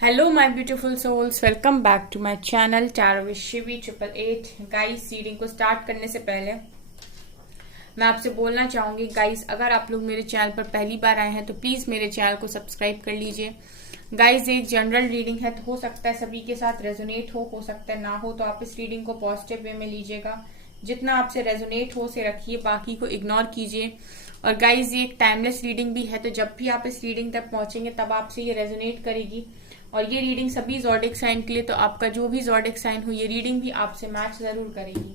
Hello my beautiful souls, welcome back to my channel tarot with Shivi 888। Guys, reading को start करने से पहले मैं आपसे बोलना चाहूंगी गाइस, अगर आप लोग मेरे चैनल पर पहली बार आए हैं तो प्लीज मेरे चैनल को सब्सक्राइब कर लीजिए। गाइस, एक जनरल रीडिंग है तो हो सकता है सभी के साथ रेजोनेट हो सकता है ना हो, तो आप इस रीडिंग को पॉजिटिव वे में लीजिएगा। जितना आपसे रेजोनेट हो से रखिए, बाकी को इग्नोर कीजिए। और गाइज, ये एक टाइमलेस रीडिंग भी है, तो जब भी आप इस रीडिंग तक पहुंचेंगे तब आपसे ये रेजोनेट करेगी। और ये रीडिंग सभी ज़ोडिक साइन के लिए, तो आपका जो भी ज़ोडिक साइन हो ये रीडिंग भी आपसे मैच जरूर करेगी।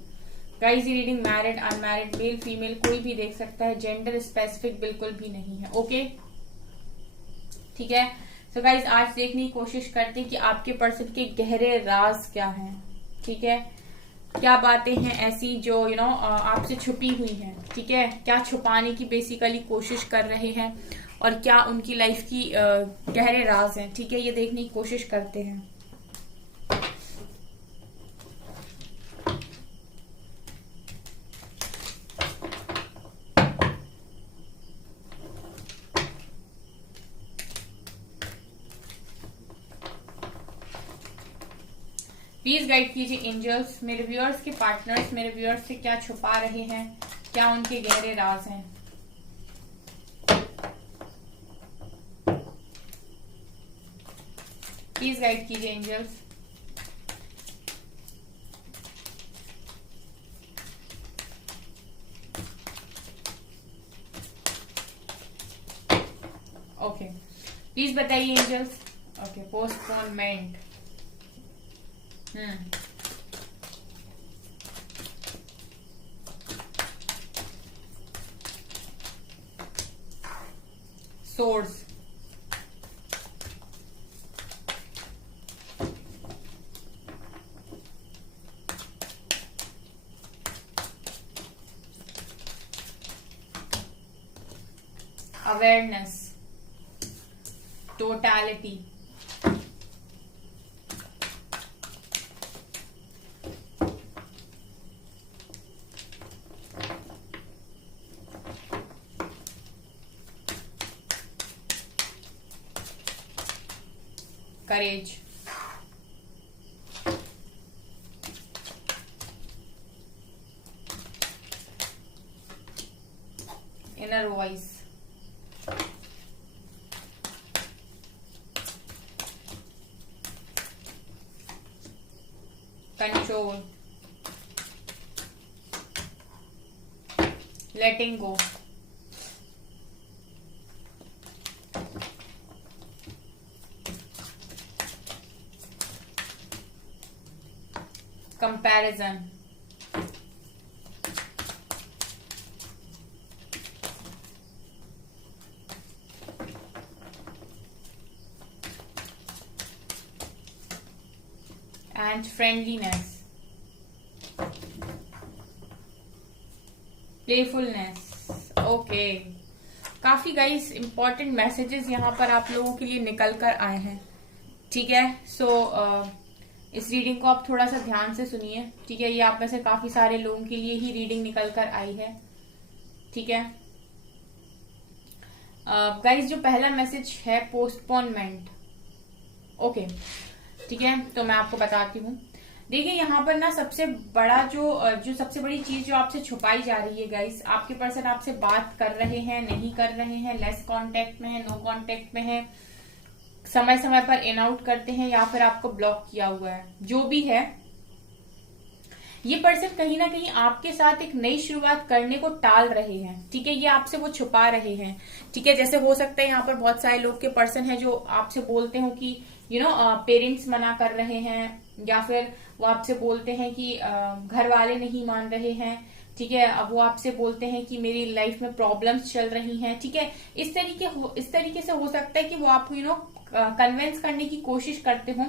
गाइज, ये reading married unmarried male female कोई भी देख सकता है, जेंडर स्पेसिफिक बिल्कुल भी नहीं है। ओके, ठीक है। तो गाइज, आज देखने की कोशिश करते हैं कि आपके पर्सन के गहरे राज क्या हैं। ठीक है, क्या बातें हैं ऐसी जो आपसे छुपी हुई हैं। ठीक है, क्या छुपाने की बेसिकली कोशिश कर रहे हैं और क्या उनकी लाइफ की गहरे राज हैं। ठीक है, ये देखने की कोशिश करते हैं। प्लीज गाइड कीजिए एंजल्स, मेरे व्यूअर्स के पार्टनर्स मेरे व्यूअर्स से क्या छुपा रहे हैं, क्या उनके गहरे राज हैं। प्लीज गाइड कीजिए एंजल्स। ओके, प्लीज बताइए angels. Okay, postponement. Source, awareness, totality, courage, inner voice, control, letting go, comparison, and friendliness, playfulness. Okay, काफी गाइस इंपॉर्टेंट मैसेजेस यहाँ पर आप लोगों के लिए निकल कर आए हैं। ठीक है, सो इस रीडिंग को आप थोड़ा सा ध्यान से सुनिए। ठीक है, ये आप में से काफी सारे लोगों के लिए ही रीडिंग निकल कर आई है। ठीक है गाइस, जो पहला मैसेज है पोस्टपोनमेंट। ओके, ठीक है, तो मैं आपको बताती हूँ। देखिए, यहाँ पर ना सबसे बड़ा जो सबसे बड़ी चीज जो आपसे छुपाई जा रही है गाइस, आपके पर्सन आपसे बात कर रहे हैं, नहीं कर रहे हैं, लेस कांटेक्ट में है, नो कांटेक्ट में है, समय समय पर इन आउट करते हैं या फिर आपको ब्लॉक किया हुआ है। जो भी है, ये पर्सन कहीं ना कहीं आपके साथ एक नई शुरुआत करने को टाल रहे हैं। ठीक है, ये आपसे वो छुपा रहे हैं। ठीक है, जैसे हो सकता है यहाँ पर बहुत सारे लोग के पर्सन है जो आपसे बोलते हो कि पेरेंट्स मना कर रहे हैं, या फिर वो आपसे बोलते हैं कि घर वाले नहीं मान रहे हैं। ठीक है, अब वो आपसे बोलते हैं कि मेरी लाइफ में प्रॉब्लम्स चल रही हैं। ठीक है, इस तरीके से हो सकता है कि वो आपको कन्विंस करने की कोशिश करते हो,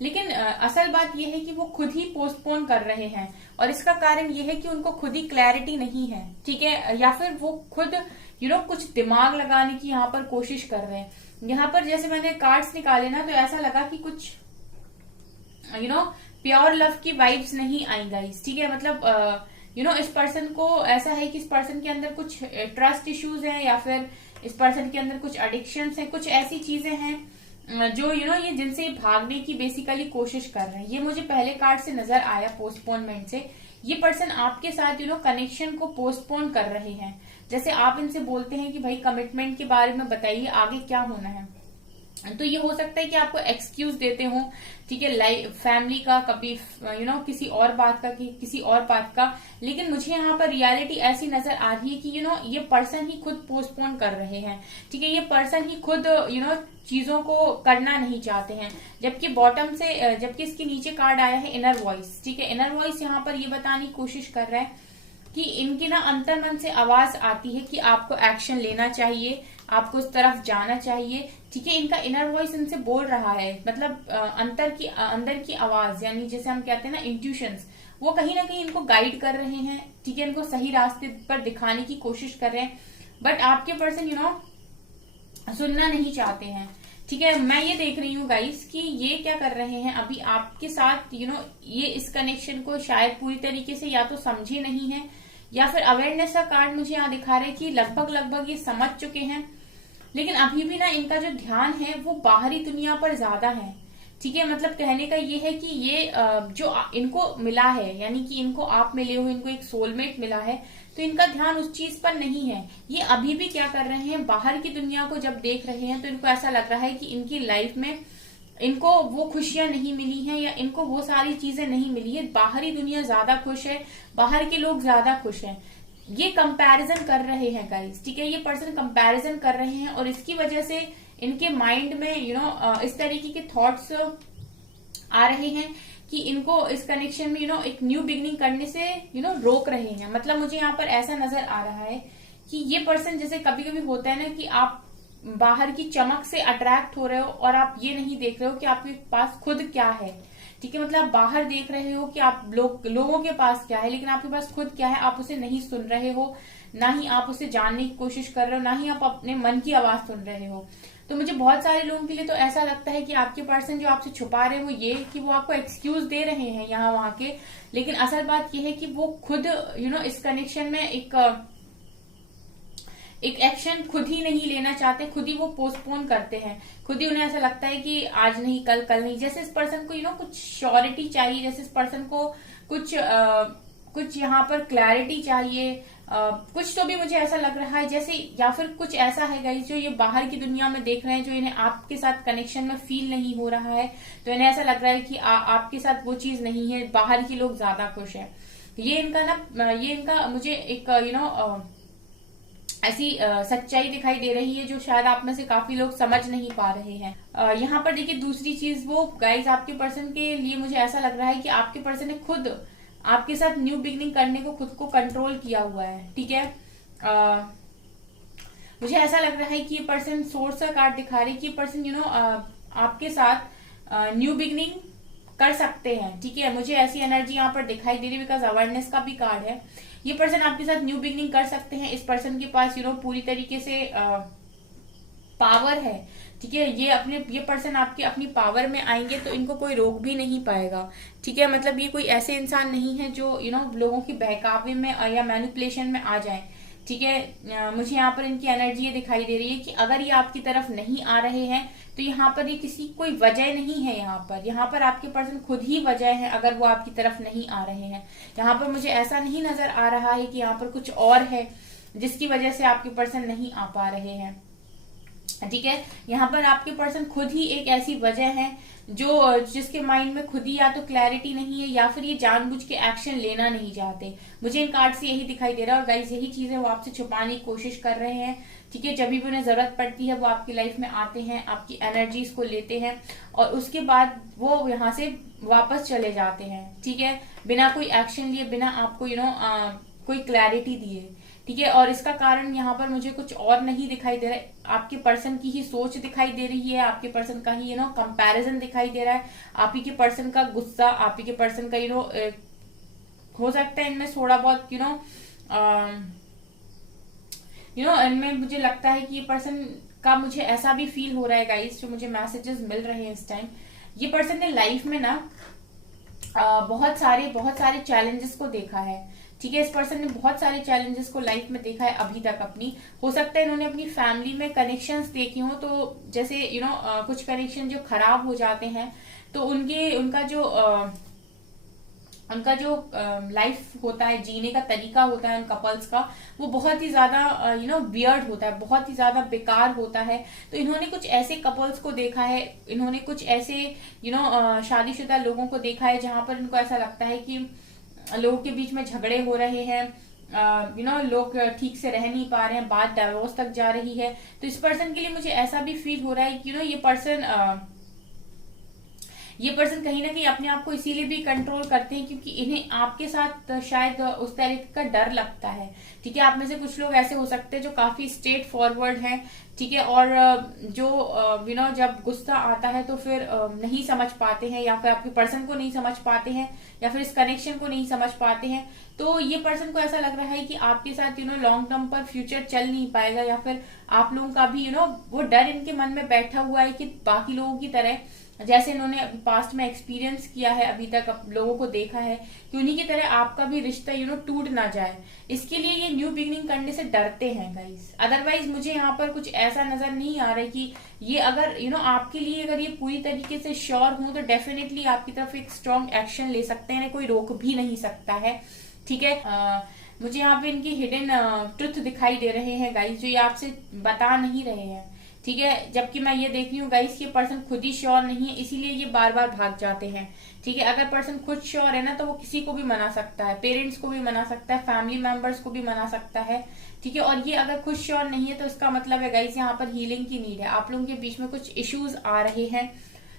लेकिन असल बात यह है कि वो खुद ही पोस्टपोन कर रहे हैं। और इसका कारण यह है कि उनको खुद ही क्लैरिटी नहीं है। ठीक है, या फिर वो खुद कुछ दिमाग लगाने की यहाँ पर कोशिश कर रहे हैं। यहाँ पर जैसे मैंने कार्ड्स निकाले ना, तो ऐसा लगा कि कुछ प्योर लव की वाइब्स नहीं आई गाइस। ठीक है, मतलब इस पर्सन को ऐसा है कि इस पर्सन के अंदर कुछ ट्रस्ट इश्यूज हैं, या फिर इस पर्सन के अंदर कुछ एडिक्शंस हैं, कुछ ऐसी चीजें हैं जो ये जिनसे भागने की बेसिकली कोशिश कर रहे हैं, ये मुझे पहले कार्ड से नजर आया पोस्टपोनमेंट से। ये पर्सन आपके साथ कनेक्शन को पोस्टपोन कर रहे हैं। जैसे आप इनसे बोलते हैं कि भाई कमिटमेंट के बारे में बताइए, आगे क्या होना है, तो ये हो सकता है कि आपको एक्सक्यूज देते हो, ठीक है, लाइफ फैमिली का, कभी किसी और बात का, किसी और बात का। लेकिन मुझे यहाँ पर रियलिटी ऐसी नजर आ रही है कि ये पर्सन ही खुद पोस्टपोन कर रहे हैं, ठीक है, ये पर्सन ही खुद चीजों को करना नहीं चाहते हैं। जबकि बॉटम से, जबकि इसके नीचे कार्ड आया है इनर वॉइस, ठीक है, इनर वॉइस यहाँ पर ये बताने की कोशिश कर रहा है कि इनकी अंतर मन से आवाज आती है कि आपको एक्शन लेना चाहिए, आपको उस तरफ जाना चाहिए, ठीक है। इनका इनर वॉइस इनसे बोल रहा है, मतलब अंदर की आवाज, यानी जैसे हम कहते हैं ना इंट्यूशंस, वो कहीं ना कहीं इनको गाइड कर रहे हैं, ठीक है, इनको सही रास्ते पर दिखाने की कोशिश कर रहे हैं। बट आपके पर्सन सुनना नहीं चाहते हैं, ठीक है। मैं ये देख रही हूँ गाइस कि ये क्या कर रहे हैं अभी आपके साथ, ये इस कनेक्शन को शायद पूरी तरीके से या तो समझे नहीं है, या फिर अवेयरनेस का कार्ड मुझे यहाँ दिखा रहे कि लगभग ये समझ चुके हैं, लेकिन अभी भी इनका जो ध्यान है वो बाहरी दुनिया पर ज्यादा है, ठीक है। मतलब कहने का ये है कि ये जो इनको मिला है, यानी कि इनको आप मिले हो, इनको एक सोलमेट मिला है, तो इनका ध्यान उस चीज पर नहीं है। ये अभी भी क्या कर रहे हैं, बाहर की दुनिया को जब देख रहे हैं तो इनको ऐसा लग रहा है कि इनकी लाइफ में इनको वो खुशियां नहीं मिली हैं, या इनको वो सारी चीजें नहीं मिली है। बाहरी दुनिया ज्यादा खुश है, बाहर के लोग ज्यादा खुश हैं। ये कंपैरिजन कर रहे हैं गाइस, ठीक है, ये पर्सन कंपैरिजन कर रहे हैं, और इसकी वजह से इनके माइंड में इस तरीके के थॉट्स आ रहे हैं कि इनको इस कनेक्शन में एक न्यू बिगनिंग करने से रोक रहे हैं। मतलब मुझे यहाँ पर ऐसा नजर आ रहा है कि ये पर्सन, जैसे कभी कभी होता है ना कि आप बाहर की चमक से अट्रैक्ट हो रहे हो और आप ये नहीं देख रहे हो कि आपके पास खुद क्या है, ठीक है। मतलब आप बाहर देख रहे हो कि आप लोगों के पास क्या है, लेकिन आपके पास खुद क्या है आप उसे नहीं सुन रहे हो, ना ही आप उसे जानने की कोशिश कर रहे हो, ना ही आप अपने मन की आवाज सुन रहे हो। तो मुझे बहुत सारे लोगों के लिए तो ऐसा लगता है कि आपके पर्सन जो आपसे छुपा रहे हैं वो ये कि वो आपको एक्सक्यूज दे रहे हैं यहाँ वहां के, लेकिन असल बात ये है कि वो खुद इस कनेक्शन में एक एक्शन खुद ही नहीं लेना चाहते, खुद ही वो पोस्टपोन करते हैं, खुद ही उन्हें ऐसा लगता है कि आज नहीं, कल नहीं। जैसे इस पर्सन को कुछ श्योरिटी चाहिए, जैसे इस पर्सन को कुछ यहाँ पर क्लैरिटी चाहिए, कुछ तो भी मुझे ऐसा लग रहा है जैसे, या फिर कुछ ऐसा है गाइस जो ये बाहर की दुनिया में देख रहे हैं, जो इन्हें आपके साथ कनेक्शन में फील नहीं हो रहा है, तो इन्हें ऐसा लग रहा है कि आपके साथ वो चीज नहीं है, बाहर के लोग ज्यादा खुश है। ये इनका मुझे एक ऐसी सच्चाई दिखाई दे रही है जो शायद आप में से काफी लोग समझ नहीं पा रहे हैं। यहाँ पर देखिए दूसरी चीज, वो गाइस आपके पर्सन के लिए मुझे ऐसा लग रहा है कि आपके पर्सन ने खुद आपके साथ न्यू बिगनिंग करने को खुद को कंट्रोल किया हुआ है, ठीक है। मुझे ऐसा लग रहा है कि ये पर्सन, सोर्स का कार्ड दिखा रहे कि ये पर्सन आपके साथ न्यू बिगनिंग कर सकते हैं, ठीक है। मुझे ऐसी एनर्जी यहाँ पर दिखाई दे रही है, बिकॉज अवेयरनेस का भी कार्ड है। ये पर्सन आपके साथ न्यू बिगनिंग कर सकते हैं। इस पर्सन के पास पूरी तरीके से पावर है, ठीक है। ये पर्सन आपके अपनी पावर में आएंगे तो इनको कोई रोक भी नहीं पाएगा, ठीक है। मतलब ये कोई ऐसे इंसान नहीं है जो लोगों की बहकावे में या मैनिपुलेशन में आ जाए, ठीक है। मुझे यहाँ पर इनकी एनर्जी ये दिखाई दे रही है कि अगर ये आपकी तरफ नहीं आ रहे हैं तो यहाँ पर ये किसी कोई वजह नहीं है, यहाँ पर आपके पर्सन खुद ही वजह है अगर वो आपकी तरफ नहीं आ रहे हैं। यहाँ पर मुझे ऐसा नहीं नजर आ रहा है कि यहाँ पर कुछ और है जिसकी वजह से आपके पर्सन नहीं आ पा रहे हैं, ठीक है। यहाँ पर आपके पर्सन खुद ही एक ऐसी वजह है जिसके माइंड में खुद ही या तो क्लैरिटी नहीं है, या फिर ये जानबूझ के एक्शन लेना नहीं चाहते। मुझे इन कार्ड से यही दिखाई दे रहा है, और गाइस यही चीजें वो आपसे छुपाने की कोशिश कर रहे हैं, ठीक है। जब भी उन्हें जरूरत पड़ती है वो आपकी लाइफ में आते हैं, आपकी एनर्जीज को लेते हैं, और उसके बाद वो यहाँ से वापस चले जाते हैं, ठीक है, बिना कोई एक्शन लिए, बिना आपको कोई क्लैरिटी दिए, ठीक है। और इसका कारण यहाँ पर मुझे कुछ और नहीं दिखाई दे रहा है, आपके पर्सन की ही सोच दिखाई दे रही है, आपके पर्सन का ही कंपैरिजन दिखाई दे रहा है, आप ही के पर्सन का गुस्सा, आप ही के पर्सन का हो सकता है इनमें थोड़ा बहुत इनमें मुझे लगता है कि ये पर्सन का, मुझे ऐसा भी फील हो रहा है गाइस, जो मुझे मैसेजेस मिल रहे हैं इस टाइम, ये पर्सन ने लाइफ में बहुत सारे चैलेंजेस को देखा है, ठीक है। इस पर्सन ने बहुत सारे चैलेंजेस को लाइफ में देखा है अभी तक अपनी। हो सकता है इन्होंने अपनी फैमिली में कनेक्शंस देखे हो, तो जैसे कुछ कनेक्शन जो खराब हो जाते हैं तो उनका जो लाइफ होता है, जीने का तरीका होता है उन कपल्स का, वो बहुत ही ज्यादा वियर्ड होता है, बहुत ही ज्यादा बेकार होता है। तो इन्होंने कुछ ऐसे कपल्स को देखा है, इन्होंने कुछ ऐसे शादीशुदा लोगों को देखा है जहां पर इनको ऐसा लगता है कि लोगों के बीच में झगड़े हो रहे हैं, लोग ठीक से रह नहीं पा रहे हैं, बात डाइवोर्स तक जा रही है। तो इस पर्सन के लिए मुझे ऐसा भी फील हो रहा है कि ये पर्सन कहीं ना कहीं अपने आप को इसीलिए भी कंट्रोल करते हैं क्योंकि इन्हें आपके साथ शायद उस तरीके का डर लगता है। ठीक है, आप में से कुछ लोग ऐसे हो सकते हैं जो काफी स्ट्रेट फॉरवर्ड हैं, ठीक है, और जो जब गुस्सा आता है तो फिर नहीं समझ पाते हैं, या फिर आपके पर्सन को नहीं समझ पाते हैं, या फिर इस कनेक्शन को नहीं समझ पाते हैं। तो ये पर्सन को ऐसा लग रहा है कि आपके साथ लॉन्ग टर्म पर फ्यूचर चल नहीं पाएगा, या फिर आप लोगों का भी वो डर इनके मन में बैठा हुआ है कि बाकी लोगों की तरह, जैसे इन्होंने पास्ट में एक्सपीरियंस किया है, अभी तक लोगों को देखा है कि उन्हीं की तरह आपका भी रिश्ता टूट ना जाए। इसके लिए ये न्यू बिगिनिंग करने से डरते हैं गाइस। अदरवाइज मुझे यहाँ पर कुछ ऐसा नजर नहीं आ रहा है कि ये अगर आपके लिए अगर ये पूरी तरीके से श्योर हो तो डेफिनेटली आपकी तरफ एक स्ट्रॉन्ग एक्शन ले सकते हैं, कोई रोक भी नहीं सकता है। ठीक है, मुझे यहाँ पे इनकी हिडन ट्रुथ दिखाई दे रहे हैं गाइस, जो ये आपसे बता नहीं रहे हैं। ठीक है, जबकि मैं ये देख रही हूँ गाइस कि पर्सन खुद ही श्योर नहीं है, इसीलिए ये बार बार भाग जाते हैं। ठीक है, अगर पर्सन खुद श्योर है ना तो वो किसी को भी मना सकता है, पेरेंट्स को भी मना सकता है, फैमिली मेंबर्स को भी मना सकता है। ठीक है, और ये अगर खुद श्योर नहीं है तो इसका मतलब है गाइस यहाँ पर हीलिंग की नीड है। आप लोगों के बीच में कुछ इश्यूज आ रहे हैं,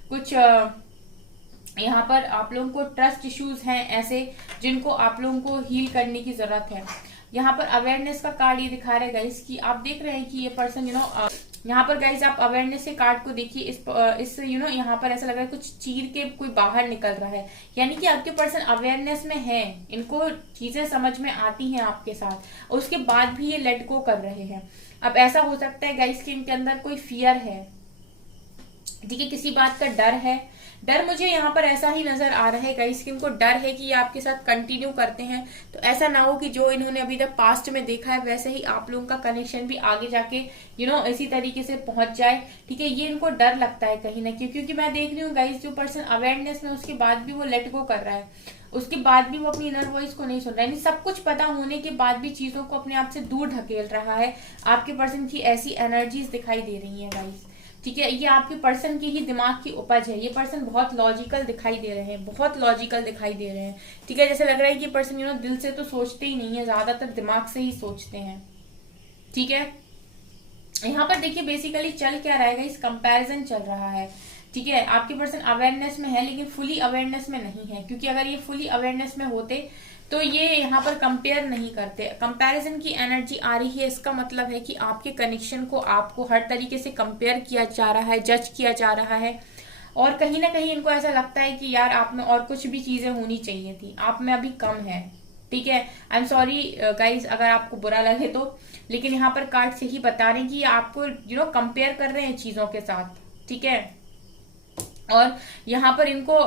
कुछ यहाँ पर आप लोगों को ट्रस्ट इश्यूज हैं ऐसे जिनको आप लोगों को हील करने की जरूरत है। यहाँ पर अवेयरनेस का कार्ड ये दिखा रहा है गाइस कि आप देख रहे हैं कि ये पर्सन यहाँ पर गाइस आप अवेयरनेस के कार्ड को देखिए, इस यहाँ पर ऐसा लग रहा है कुछ चीर के कोई बाहर निकल रहा है, यानी कि आपके पर्सन अवेयरनेस में है, इनको चीजें समझ में आती हैं आपके साथ, और उसके बाद भी ये लेट गो कर रहे हैं। अब ऐसा हो सकता है गाइस कि इनके अंदर कोई फियर है, ठीक है, किसी बात का डर है। डर मुझे यहाँ पर ऐसा ही नजर आ रहा है गाइस कि इनको डर है कि ये आपके साथ कंटिन्यू करते हैं तो ऐसा ना हो कि जो इन्होंने अभी तक पास्ट में देखा है वैसे ही आप लोगों का कनेक्शन भी आगे जाके इसी तरीके से पहुंच जाए। ठीक है, ये इनको डर लगता है कहीं ना कहीं, क्योंकि मैं देख रही हूँ गाइस जो पर्सन अवेयरनेस में उसके बाद भी वो लेट गो कर रहा है, उसके बाद भी वो अपनी इनर वॉइस को नहीं सुन रहा है, सब कुछ पता होने के बाद भी चीजों को अपने आप से दूर ढकेल रहा है। आपके पर्सन की ऐसी एनर्जीज दिखाई दे रही है गाइस। ठीक है, ये आपके पर्सन की ही दिमाग की उपज है। ये पर्सन बहुत लॉजिकल दिखाई दे रहे हैं, बहुत लॉजिकल दिखाई दे रहे हैं। ठीक है, जैसे लग रहा है कि पर्सन दिल से तो सोचते ही नहीं है, ज्यादातर दिमाग से ही सोचते हैं। ठीक है, यहाँ पर देखिए बेसिकली चल क्या रहेगा, इस कंपैरिजन चल रहा है। ठीक है, आपके पर्सन अवेयरनेस में है लेकिन फुली अवेयरनेस में नहीं है, क्योंकि अगर ये फुली अवेयरनेस में होते तो ये यहाँ पर कंपेयर नहीं करते। कंपैरिजन की एनर्जी आ रही है, इसका मतलब है कि आपके कनेक्शन को आपको हर तरीके से कंपेयर किया जा रहा है, जज किया जा रहा है, और कहीं ना कहीं इनको ऐसा लगता है कि यार आप में और कुछ भी चीजें होनी चाहिए थी, आप में अभी कम है। ठीक है, आई एम सॉरी गाइज अगर आपको बुरा लगे तो, लेकिन यहाँ पर कार्ड से ही बता रहे हैं कि आपको कंपेयर कर रहे हैं चीजों के साथ। ठीक है, और यहाँ पर इनको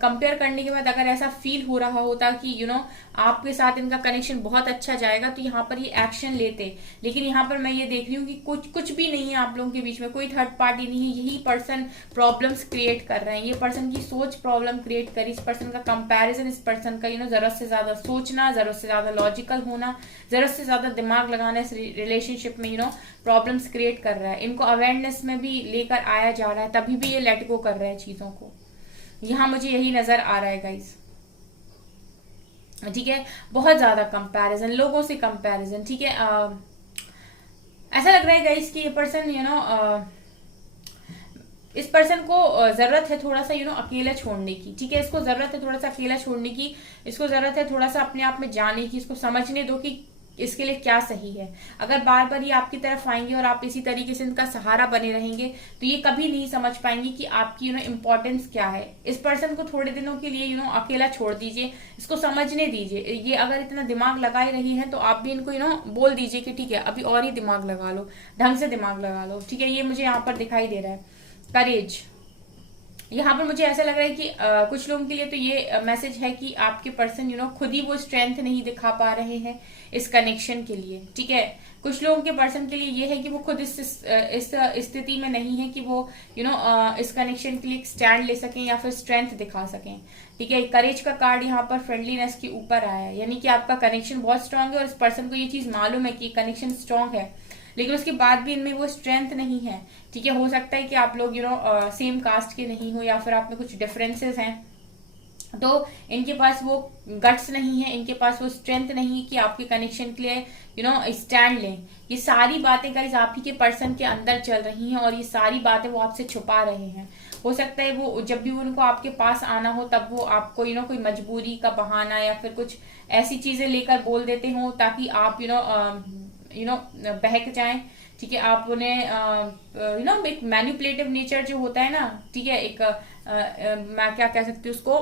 कंपेयर करने के बाद अगर ऐसा फील हो रहा होता कि आपके साथ इनका कनेक्शन बहुत अच्छा जाएगा तो यहाँ पर ये एक्शन लेते, लेकिन यहाँ पर मैं ये देख रही हूँ कि कुछ भी नहीं है आप लोगों के बीच में, कोई थर्ड पार्टी नहीं है, यही पर्सन प्रॉब्लम्स क्रिएट कर रहे हैं। ये पर्सन की सोच प्रॉब्लम क्रिएट करी, इस पर्सन का कंपैरिजन, इस पर्सन का जरूरत से ज्यादा सोचना, जरूरत से ज्यादा लॉजिकल होना, जरूरत से ज्यादा दिमाग लगाना इस रिलेशनशिप में प्रॉब्लम्स क्रिएट कर रहा है। इनको अवेयरनेस में भी लेकर आया जा रहा है, तभी भी ये लेट गो कर रहे हैं चीजों को। यहाँ मुझे यही नजर आ रहा है गाइस। ठीक है, बहुत ज्यादा कंपैरिजन, लोगों से कंपैरिजन। ठीक है, ऐसा लग रहा है गाइस कि ये पर्सन इस पर्सन को जरूरत है थोड़ा सा अकेला छोड़ने की। ठीक है, इसको जरूरत है थोड़ा सा अकेला छोड़ने की, इसको जरूरत है थोड़ा सा अपने आप में जाने की, इसको समझने दो कि इसके लिए क्या सही है। अगर बार बार ये आपकी तरफ आएंगे और आप इसी तरीके से इनका सहारा बने रहेंगे तो ये कभी नहीं समझ पाएंगे कि आपकी इम्पोर्टेंस क्या है। इस पर्सन को थोड़े दिनों के लिए अकेला छोड़ दीजिए, इसको समझने दीजिए। ये अगर इतना दिमाग लगाए रही है तो आप भी इनको बोल दीजिए कि ठीक है अभी और ही दिमाग लगा लो, ढंग से दिमाग लगा लो। ठीक है, ये मुझे यहाँ पर दिखाई दे रहा है। करेज, यहाँ पर मुझे ऐसा लग रहा है कि कुछ लोगों के लिए तो ये मैसेज है कि आपके पर्सन खुद ही वो स्ट्रेंथ नहीं दिखा पा रहे हैं इस कनेक्शन के लिए, ठीक है। कुछ लोगों के पर्सन के लिए ये है कि वो खुद इस स्थिति में नहीं है कि वो इस कनेक्शन के लिए स्टैंड ले सकें या फिर स्ट्रेंथ दिखा सकें, ठीक है। करेज का कार्ड यहाँ पर फ्रेंडलीनेस के ऊपर आया है, यानी कि आपका कनेक्शन बहुत स्ट्रांग है और इस पर्सन को ये चीज मालूम है कि कनेक्शन स्ट्रांग है, लेकिन उसके बाद भी इनमें वो स्ट्रेंथ नहीं है, ठीक है। हो सकता है कि आप लोग सेम कास्ट के नहीं हो या फिर आप में कुछ डिफरेंसेस हैं, तो इनके पास वो गट्स नहीं है, इनके पास वो स्ट्रेंथ नहीं है कि आपके कनेक्शन के लिए स्टैंड लें। ये सारी बातें गाइस आप ही के पर्सन के अंदर चल रही हैं और ये सारी बातें वो आपसे छुपा रहे हैं। हो सकता है वो जब भी उनको आपके पास आना हो तब वो आपको कोई मजबूरी का बहाना या फिर कुछ ऐसी चीजें लेकर बोल देते हो ताकि आप बहक जाएं, ठीक है। आप उन्हें एक मैनिपुलेटिव नेचर जो होता है ना, ठीक है, एक मैं क्या कह सकती हूँ उसको,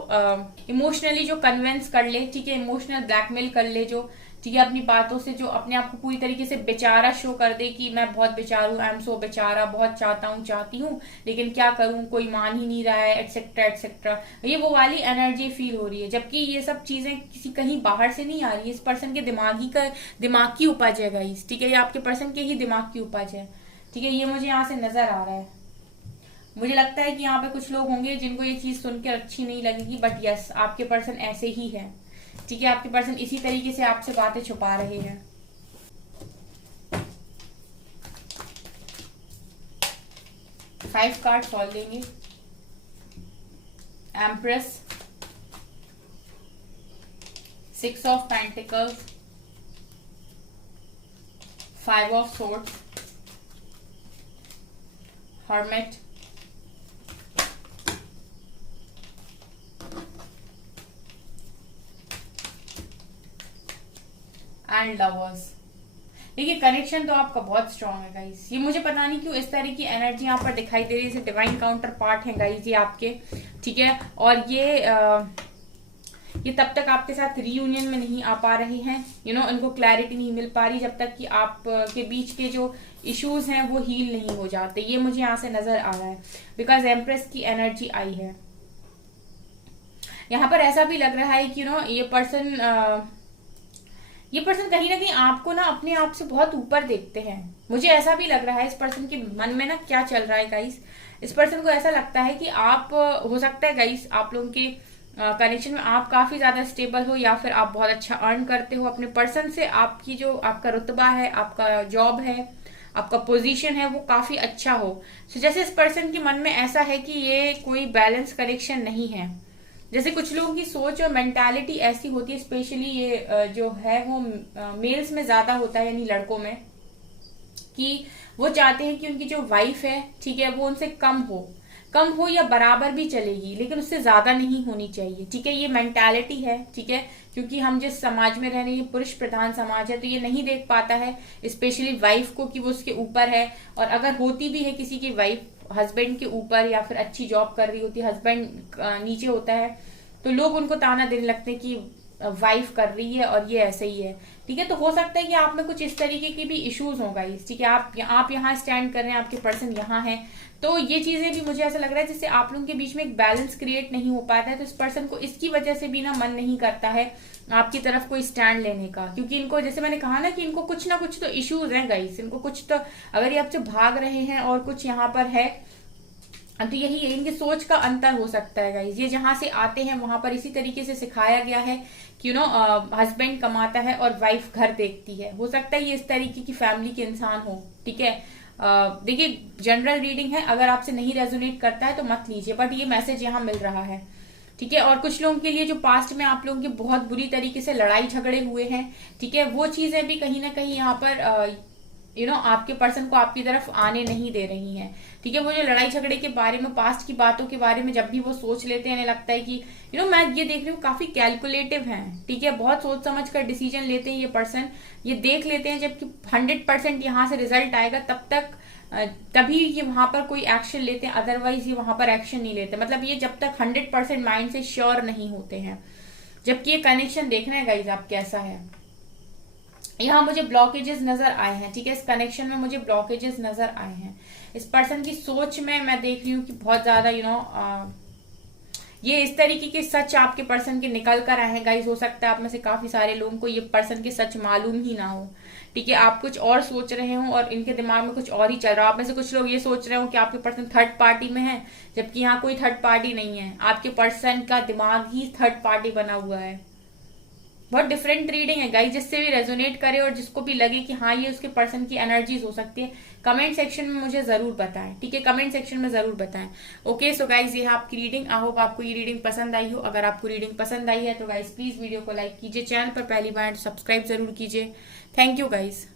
इमोशनली जो कन्विंस कर ले, ठीक है, इमोशनल ब्लैकमेल कर ले जो, ठीक है, अपनी बातों से जो अपने आप को पूरी तरीके से बेचारा शो कर दे कि मैं बहुत बेचारा हूँ, आई एम सो बेचारा, बहुत चाहती हूँ लेकिन क्या करूँ, कोई मान ही नहीं रहा है, एटसेट्रा एटसेट्रा। ये वो वाली एनर्जी फील हो रही है, जबकि ये सब चीजें किसी कहीं बाहर से नहीं आ रही है, इस पर्सन के दिमाग की उपज है गाइस, ठीक है। ये आपके पर्सन के ही दिमाग की उपज है, ठीक है। ये मुझे यहाँ से नजर आ रहा है। मुझे लगता है कि यहाँ पे कुछ लोग होंगे जिनको ये चीज सुनकर अच्छी नहीं लगेगी, बट यस आपके पर्सन ऐसे ही है, ठीक है। आपके पर्सन इसी तरीके से आपसे बातें छुपा रहे हैं। फाइव कार्ड सॉल्व देंगे। Empress, six of pentacles, five of swords, hermit, and lovers. देखिए कनेक्शन तो आपका बहुत स्ट्रांग है गाइस, ये मुझे पता नहीं क्यों इस तरह की एनर्जी यहाँ पर दिखाई दे रही है, डिवाइन काउंटर पार्ट है गाइस ये आपके, ठीक है। और ये तब तक आपके साथ रीयूनियन में नहीं आ पा रहे हैं, इनको क्लैरिटी नहीं मिल पा रही जब तक कि आप के बीच के जो इश्यूज हैं वो हील नहीं हो जाते, ये मुझे यहाँ से नजर आ रहा है, बिकॉज एम्प्रेस की एनर्जी आई है। यहाँ पर ऐसा भी लग रहा है कि ये पर्सन कहीं ना कहीं आपको ना अपने आप से बहुत ऊपर देखते हैं, मुझे ऐसा भी लग रहा है। इस पर्सन के मन में ना क्या चल रहा है गाइस, इस पर्सन को ऐसा लगता है कि आप, हो सकता है गाइस आप लोगों के कनेक्शन में आप काफी ज्यादा स्टेबल हो या फिर आप बहुत अच्छा अर्न करते हो अपने पर्सन से, आपकी जो आपका रुतबा है, आपका जॉब है, आपका पोजीशन है वो काफी अच्छा हो। तो जैसे इस पर्सन के मन में ऐसा है कि ये कोई बैलेंस कनेक्शन नहीं है, जैसे कुछ लोगों की सोच और मेंटालिटी ऐसी होती है, स्पेशली ये जो है वो मेल्स में ज्यादा होता है, यानी लड़कों में, कि वो चाहते हैं कि उनकी जो वाइफ है, ठीक है, वो उनसे कम हो या बराबर भी चलेगी लेकिन उससे ज्यादा नहीं होनी चाहिए, ठीक है। ये मेंटालिटी है, ठीक है, क्योंकि हम जिस समाज में रह रहे हैं ये पुरुष प्रधान समाज है, तो ये नहीं देख पाता है स्पेशली वाइफ को कि वो उसके ऊपर है, और अगर होती भी है किसी की वाइफ हस्बैंड के ऊपर या फिर अच्छी जॉब कर रही होती है, हस्बैंड नीचे होता है, तो लोग उनको ताना देने लगते हैं कि वाइफ कर रही है और ये ऐसे ही है, ठीक है। तो हो सकता है कि आप में कुछ इस तरीके की भी इश्यूज हो गाइस, ठीक है। आप यहाँ स्टैंड कर रहे हैं, आपके पर्सन यहाँ है, तो ये चीजें भी मुझे ऐसा लग रहा है जैसे आप लोगों के बीच में एक बैलेंस क्रिएट नहीं हो पाता है, तो इस पर्सन को इसकी वजह से भी ना मन नहीं करता है आपकी तरफ कोई स्टैंड लेने का, क्योंकि इनको, जैसे मैंने कहा ना कि इनको कुछ ना कुछ तो इश्यूज हैं गाइस, इनको कुछ तो, अगर ये आपसे भाग रहे हैं और कुछ यहाँ पर है, तो यही है, इनकी सोच का अंतर हो सकता है गाइस। ये जहां से आते हैं वहां पर इसी तरीके से सिखाया गया है कि हस्बैंड कमाता है और वाइफ घर देखती है, हो सकता है ये इस तरीके की फैमिली के इंसान हो, ठीक है। देखिए जनरल रीडिंग है, अगर आपसे नहीं रेजोनेट करता है तो मत लीजिए, बट ये मैसेज यहाँ मिल रहा है, ठीक है। और कुछ लोगों के लिए जो पास्ट में आप लोगों के बहुत बुरी तरीके से लड़ाई झगड़े हुए हैं, ठीक है, वो चीजें भी कहीं ना कहीं यहाँ पर आपके पर्सन को आपकी तरफ आने नहीं दे रही हैं, ठीक है। वो जो लड़ाई झगड़े के बारे में, पास्ट की बातों के बारे में जब भी वो सोच लेते हैं, लगता है कि मैं ये देख रही हूँ काफी कैलकुलेटिव हैं, ठीक है, बहुत सोच समझ कर डिसीजन लेते हैं ये पर्सन, ये देख लेते हैं जबकि 100% यहाँ से रिजल्ट आएगा तभी ये वहां पर कोई एक्शन लेते हैं, अदरवाइज ये वहां पर एक्शन नहीं लेते, मतलब ये जब तक 100% माइंड से श्योर नहीं होते हैं। जबकि ये कनेक्शन देखना है गाइज आप कैसा है। यहाँ मुझे ब्लॉकेजेस नजर आए हैं, ठीक है, इस कनेक्शन में मुझे ब्लॉकेजेस नजर आए हैं, इस पर्सन की सोच में मैं देख रही हूँ कि बहुत ज्यादा ये इस तरीके के सच आपके पर्सन के निकल कर आए हैं गाइस। हो सकता है आप में से काफी सारे लोगों को ये पर्सन के सच मालूम ही ना हो, ठीक है। आप कुछ और सोच रहे हो और इनके दिमाग में कुछ और ही चल रहा है। आप में से कुछ लोग ये सोच रहे हो कि आपके पर्सन थर्ड पार्टी में है, जबकि यहाँ कोई थर्ड पार्टी नहीं है। आपके पर्सन का दिमाग ही थर्ड पार्टी बना हुआ है। बहुत डिफरेंट रीडिंग है गाइस, जिससे भी रेजोनेट करे और जिसको भी लगे कि हाँ ये उसके पर्सन की एनर्जीज हो सकती है, कमेंट सेक्शन में मुझे जरूर बताएं, ठीक है। कमेंट सेक्शन में जरूर बताएं। ओके सो गाइस, ये है आपकी रीडिंग। आई होप आपको ये रीडिंग पसंद आई हो। अगर आपको रीडिंग पसंद आई है तो गाइस प्लीज वीडियो को लाइक कीजिए, चैनल पर पहली बार सब्सक्राइब जरूर कीजिए। Thank you guys.